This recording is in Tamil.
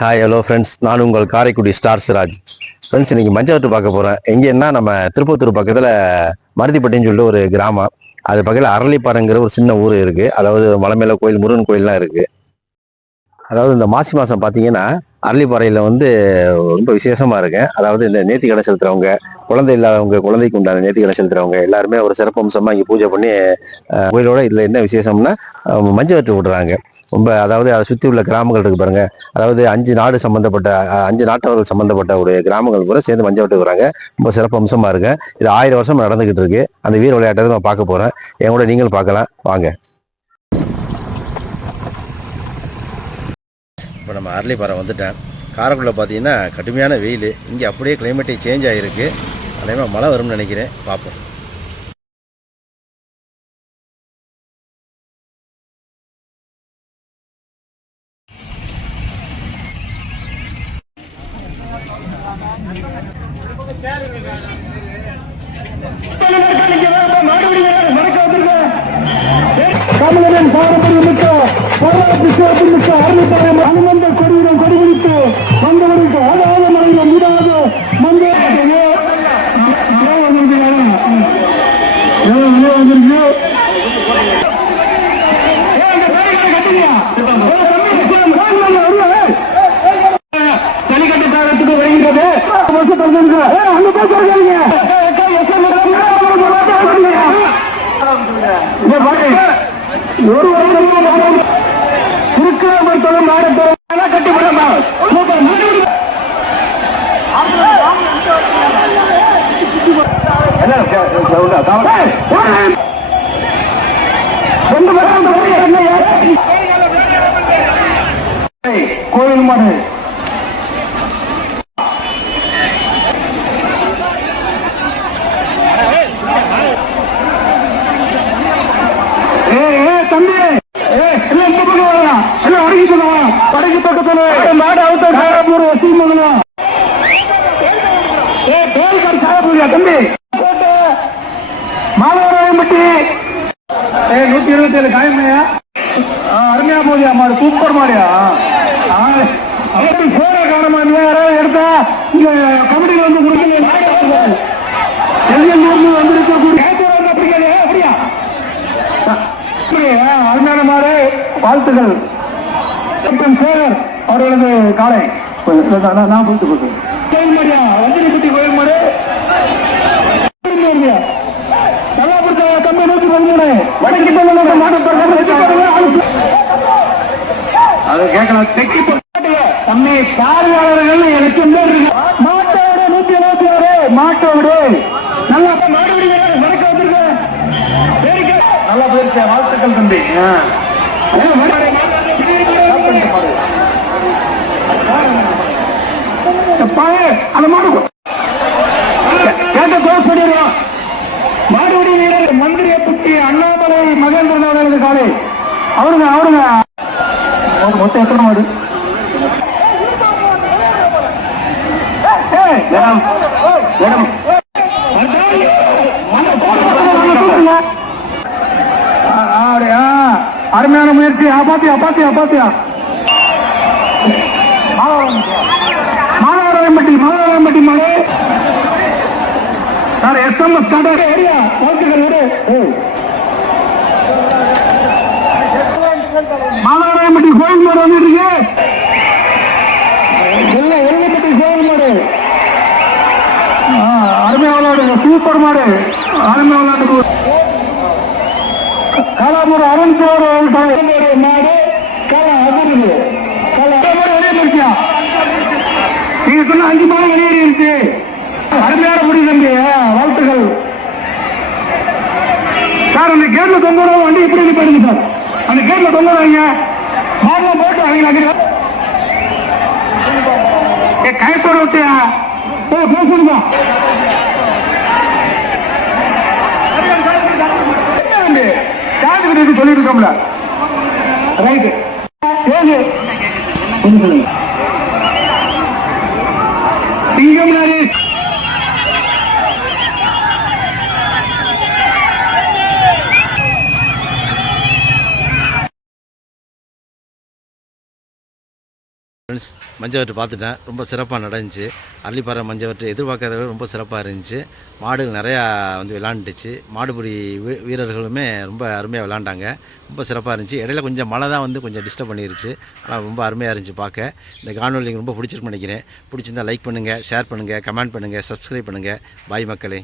ஹாய் ஹலோ ஃப்ரெண்ட்ஸ், நான் உங்கள் காரைக்குடி ஸ்டார் சிராஜ். ஃப்ரெண்ட்ஸ், இன்னைக்கு மஞ்சவட்டு பார்க்க போகிறேன். எங்கேன்னா நம்ம திருப்பத்தூர் பக்கத்தில் மருதிப்பட்டின்னு சொல்லிட்டு ஒரு கிராமம். அது பக்கத்தில் அரளிப்பாறைங்கிற ஒரு சின்ன ஊர் இருக்குது. அதாவது மலை மேலே கோயில், முருகன் கோயில்லாம் இருக்குது. அதாவது இந்த மாசி மாதம் பார்த்தீங்கன்னா அரளிப்பாறையில் வந்து ரொம்ப விசேஷமாக இருக்கு. அதாவது இந்த நேர்த்திக்கடன் செலுத்துறவங்க, குழந்தை இல்லாதவங்க, குழந்தைக்கு உண்டான நேர்த்திக்கடன் செலுத்துறவங்க எல்லாருமே ஒரு சிறப்பு அம்சமாக இங்கே பூஜை பண்ணி கோயிலோட இதில் என்ன விசேஷம்னா மஞ்சள் வெட்டு விடுறாங்க. ரொம்ப அதாவது அதை சுற்றி உள்ள கிராமங்கள் இருக்கு பாருங்க. அதாவது 5 நாடு சம்மந்தப்பட்ட 5 நாட்டவர்கள் சம்மந்தப்பட்ட ஒரு கிராமங்கள் கூட சேர்ந்து மஞ்சள் வெட்டு விடுறாங்க. ரொம்ப சிறப்பு அம்சமாக இருக்கு. இது 1000 வருஷம் நடந்துகிட்டு இருக்கு. அந்த வீர விளையாட்டை நான் பார்க்க போகிறேன். என் கூட நீங்களும் பார்க்கலாம் வாங்க. இப்போ நம்ம அரளிப்பாறை வந்துட்டேன். காரைக்குடியில் பார்த்தீங்கன்னா கடுமையான வெயில். இங்கே அப்படியே கிளைமேட்டே சேஞ்ச் ஆகிருக்கு. அதே மாதிரி மழை வரும்னு நினைக்கிறேன். பார்ப்போம். தமிழரின் பாரம்பரியமிக்க வரலாற்று சிறப்புமிக்க அரளிப்பாறை அனுமந்த கொடியுடன் கொடிபிடித்து வந்தவருக்கு ஆதார மலையில் மீதாத ஜல்லிக்கட்டு காலத்துக்கு வருகின்றது. ஒரு திருக்காமத்தோம் நாடத்தோம் கட்டிவிடமா கோயில் மாடு தம்பி வடக்கு பக்கத்தில் மாடு அவுத்த வசூல் தம்பி மாணவராயம்பட்டி 127 காயமையா அருமையா போதியா மாடு சூப்பர் மாடியா போற காரணமா யாராவது எடுத்தா இங்க கமிட்டியில் வந்து கொடுக்க வந்திருக்கக்கூடிய அப்படியா அருமையான மாடு. வாழ்த்துக்கள் சேகர் அவர்களது காலை நான் கொடுத்து கொடுத்தேன். கோயில் மாடியா வந்திரிப்பட்டி கோயில் மாடு கம்மி 113 அது கேட்கலாம். தம்மை பார்வையாளர்கள் எனக்கு மாட்டோட 176 மாட்டோடு நல்லா மாடு வடக்க வந்திருக்கேன். நல்லா போயிருக்கேன். வாழ்த்துக்கள் தம்பி. அந்த மாடு கேட்ட கோஸ் பண்ணிடுவோம். மாடுபடி வீரர் மந்திரிய புத்தி அண்ணாமலை மகேந்திரன் அவர்களது காலை அவருங்க மொத்தம் எத்தனை மாடு அருமையான முயற்சி. அப்பாத்தியா மாணவராயம்பட்டி மாடு சார் SMS ஏரியா மாணவராயம்பட்டி கோயில் மாடு வந்துருக்கு. எல்லைப்பட்டி கோயில் மாடு அருமையா விளையாடுங்க. சூப்பர் மாடு அருமையா விளையாட்டு. காலாபுரம் அருண் மாடு கலா அதிர்வு வெளியே நீங்க சொன்ன 5 மாதம் வெளியேறிடுச்சு. அருமையான முடிவு தம்பி. வாழ்த்துக்கள் சார். அந்த கேட்ல தொங்குறோம் வண்டி இப்படி போயிடுங்க சார். அந்த கேட்ல தொங்குறாங்க மாடலாம் போட்டு அவங்க கைப்பட விட்டு பேசணுமா தம்பி சொல்லிருக்கோம்ல ரைட்டு சிங்கம் நரேஷ் ஃப்ரெண்ட்ஸ் மஞ்சவட்டு பார்த்துட்டேன், ரொம்ப சிறப்பாக நடந்துச்சு. அரளிப்பாறை மஞ்சவட்டு எதிர்பார்க்காத விட ரொம்ப சிறப்பாக இருந்துச்சு. மாடுகள் நிறையா வந்து விளாண்டுச்சு. மாடுபிடி வீரர்களுமே ரொம்ப அருமையாக விளாண்டாங்க. ரொம்ப சிறப்பாக இருந்துச்சு. இடையில கொஞ்சம் மழை தான் வந்து கொஞ்சம் டிஸ்டர்ப் பண்ணிருச்சு. ஆனால் ரொம்ப அருமையாக இருந்துச்சு பார்க்க. இந்த காணொலி உங்களுக்கு ரொம்ப பிடிச்சிருக்குன்னு நினைக்கிறேன். பிடிச்சிருந்தால் லைக் பண்ணுங்கள், ஷேர் பண்ணுங்கள், கமெண்ட் பண்ணுங்கள், சப்ஸ்கிரைப் பண்ணுங்கள். பாய் மக்களே.